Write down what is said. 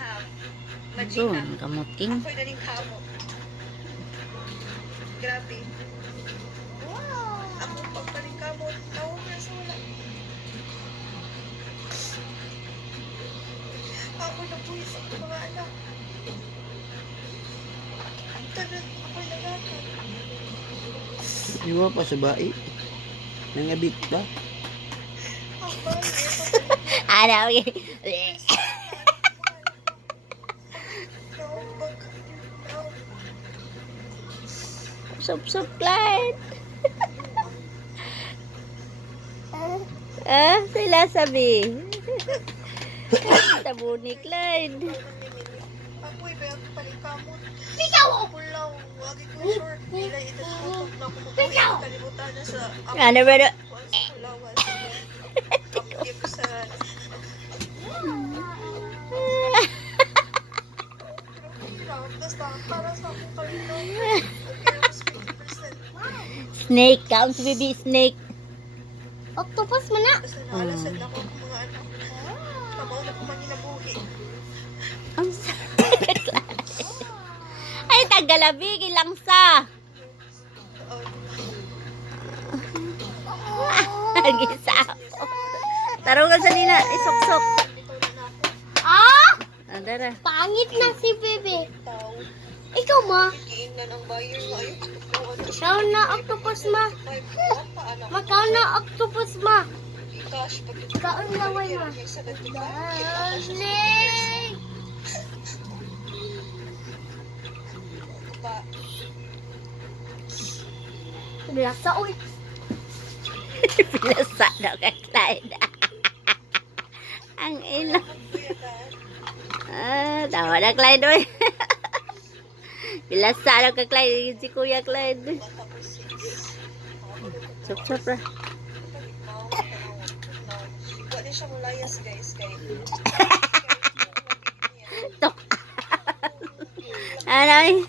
ham. Doon, Magina. kamuting. Ako'y daling kamot. Grabe. Ako pagpaling kamot. Tawag na sa wala. Ako nabuhis ang mga anak. Tagal ako'y nagakal. Di mo pa sa bai. Nangabit ba? Ang mahal eh. Ano, okay. Sup-sup, Clyde. Sila sabi. Tabo ni Clyde. Ako'y bayag paling kamot. Ikaw! Pulaw. Wagi ko short. Nilay ito tutok na ako magpapayag. Kalimutan na sa Ano ba na? pulawan. Kaptip sa... Basta para sa akong kalinaw. Okay, mas 50%. Snake. Count si baby snake. Octopus mo na. Basta naalasan na ako ng mga anak. Kamaw na kumanginabuhi. Ang sakit. Ay, tagalabig. Ilang sa. Gisa. Tarungan sa nina. Isok-sok. Ah! Andara. Pangit na si Bebe. Tao. Ikaw ma. Ikiin na ng buyer nga ayun. Ikaw na octopus ma. Anak. Makaw na octopus ma. Cash. Ikaw na way ma. Darling. Lasa uy. Pinasa daw kay Clyde. Ang ilo. Tawa na Clyde oy. Pinasa daw kay Clyde si Kuya Clyde. Sup-sup ra. Wala siya mulayas guys. Tok. Ano?